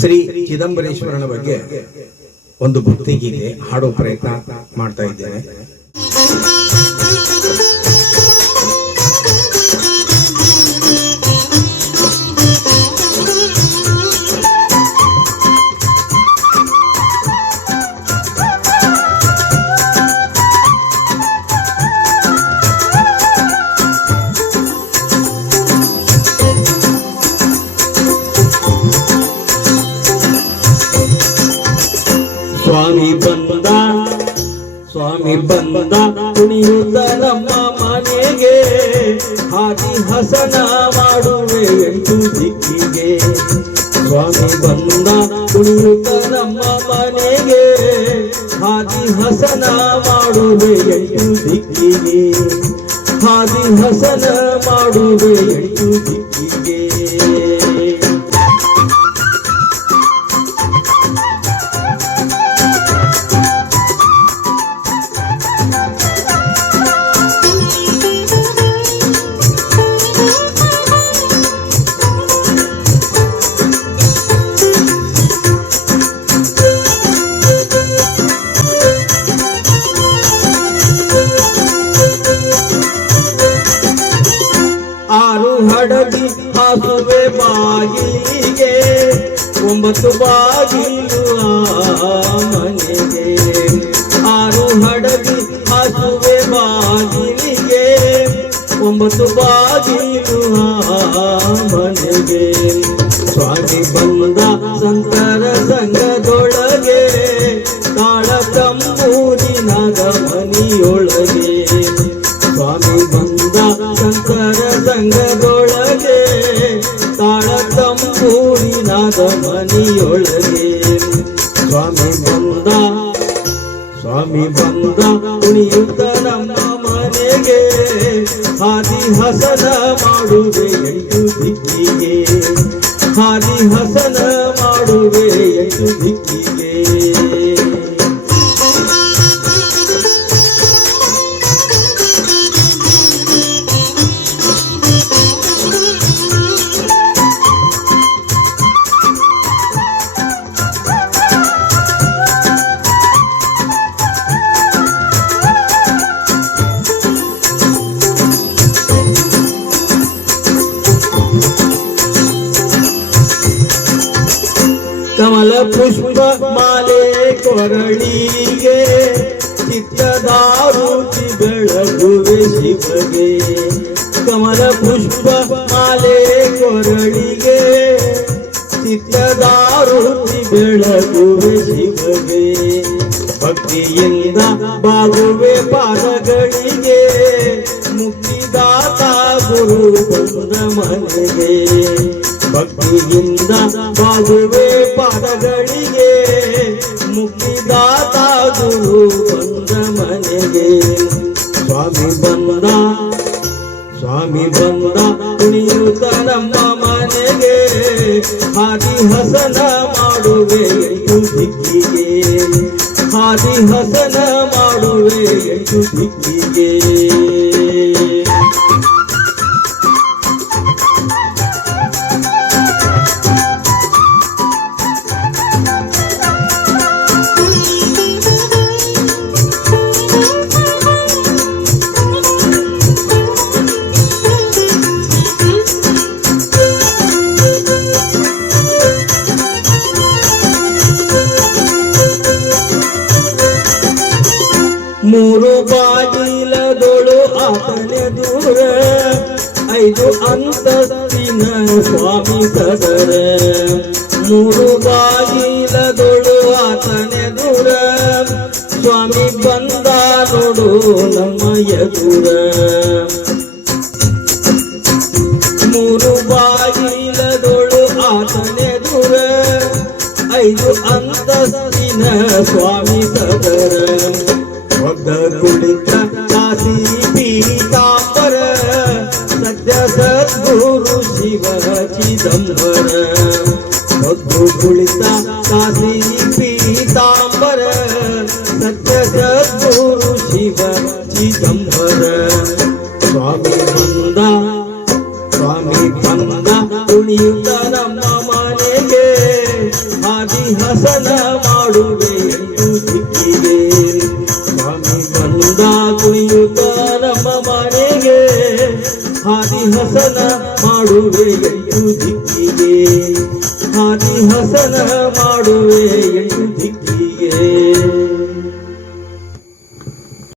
ಶ್ರೀ ಚಿದಂಬರೇಶ್ವರನ ಬಗ್ಗೆ ಒಂದು ಭಕ್ತಿಗೀತೆ ಹಾಡೋ ಪ್ರಯತ್ನ ಮಾಡ್ತಾ ಇದ್ದೇನೆ. ಸ್ವಾಮಿ ಬಂದ ಕುಣಿಯುತ್ತ ನಮ್ಮ ಮನೆಗೆ, ಹಾದಿ ಹಸನ ಮಾಡುವೆ ಎಂಟು ದಿಕ್ಕಿಗೆ. ಸ್ವಾಮಿ ಬಂದ ಕುಣಿಯುತ್ತ ನಮ್ಮ ಮನೆಗೆ, ಹಾದಿ ಹಸನ ಮಾಡುವೆ ಎಂಟು ದಿಕ್ಕಿಗೆ. ಹಾದಿ ಹಸನ ಮಾಡುವೆ ಎಂಟು ದಿಕ್ಕಿಗೆ. ಹಡಗಿ ಹಾಸುವೆ ಬಾಗಿಲಿಗೆ, 9 ಬಾಗಿಲು ಮನೆಗೆ. 6 ಹಡಗಿ ಹಾಸುವೆ ಬಾಗಿಲಿಗೆ, 9 ಬಾಗಿಲು ಮನೆಗೆ. ಸ್ವಾಮಿ ಬಂದ ಸಂತರ ಸಂಘದೊಳಗೆ, ತಾಳ ತಂಬೂರಿನದ ಮನಿಯೊಳಗೆ. ಸ್ವಾಮಿ ಬಂದ ಸಂತರ ಸಂಘದೊಳಗೆ, ತಾಳ ತಂಬೂರಿನಾದ ಮನಿಯೊಳಗೆ. ಸ್ವಾಮಿ ಬಂದ ಕುಣಿಯುತ್ತ ನಮ್ಮ ಮನೆಗೆ, ಹಾದಿ ಹಸನ ಮಾಡುವೆ ಎಂಟು ದಿಕ್ಕಿಗೆ. ಹಾದಿ ಹಸನ ಮಾಡುವೆ ಎಂಟು ದಿಕ್ಕಿಗೆ. ಕಮಲ ಪುಷ್ಪ ಮಾಲೆ ಕೊರಳಿಗೆ, ಚಿತ್ತದಾರುತಿ ಬೆಳಗುವೆ ಶಿವಗೆ. ಕಮಲ ಪುಷ್ಪ ಮಾಲೆ ಕೊರಳಿಗೆ, ಚಿತ್ತದಾರುತಿ ಬೆಳಗುವೆ ಶಿವಗೆ. ಭಕ್ತಿಯಿಂದ ಬಾಗುವೆ ಪಾದಗಳಿಗೆ, ಮುಕ್ತಿದಾತ ಗುರು ಬಂದ ಮನೆಗೆ. ಭಕ್ತಿಯಿಂದ ಬಾಗುವೆ ಪಾದಗಳಿಗೆ, ಮುಕ್ತಿದಾತ ಗುರು ಬಂದ ಮನೆಗೆ. ಸ್ವಾಮಿ ಬಂದ ಕುಣಿಯುತ್ತ ನಮ್ಮ ಮನೆಗೆ, ಹಾದಿ ಹಸನ ಮಾಡುವೆ ಎಂಟು ದಿಕ್ಕಿಗೆ. ಹಾದಿ ಹಸನ ಮಾಡುವೆ ಎಂಟು ದಿಕ್ಕಿಗೆ. ಮೂರು ಬಾಗಿಲದೊಳು ಆತನೆ ದೂರ, 5 ಅಂತಸ್ತಿನ ಸ್ವಾಮಿ ಸದರ. ಮೂರು ಬಾಗಿಲದೊಳು ಆತನೆ ದೂರ, ಸ್ವಾಮಿ ಬಂದ ನೋಡು ನಮ್ಮ ಎದುರ. ಮೂರು ಬಾಗಿಲದೊಳು ಆತನೆ ದೂರ, 5 ಅಂತಸ್ತಿನ ಸ್ವಾಮಿ ಸದರ. ಒಗ್ಗ ಕುಳಿತ ಕಾಶಿ ಪೀತಾಂಬರ, ಸತ್ಯ ಸದ್ಗುರು ಶಿವ ಚಿದಂಬರ. ಒಗ್ಗು ಕುಳಿತ ಕಾಶಿ ಪೀತಾಂಬರ, ಸತ್ಯ ಸದ್ಗುರು ಶಿವ ಚಿದಂಬರ. ಸ್ವಾಮಿ ಬಂದ ಕುಣಿಯುತ್ತ ನಮ್ಮ ಮನೆಗೆ, ಹಸನ ಮಾಡುವೆ ಎಂಟು ದಿಕ್ಕಿಗೆ ಸ್ವಾಮಿ ಬಂದ ಕುಣಿಯುತ್ತ ನಮ್ಮ ಮನೆಗೆ ಹಾದಿ ಹಸನ ಮಾಡುವೆ ಎಂಟು ದಿಕ್ಕಿಗೆ ಹಾದಿ ಹಸನ ಮಾಡುವೆ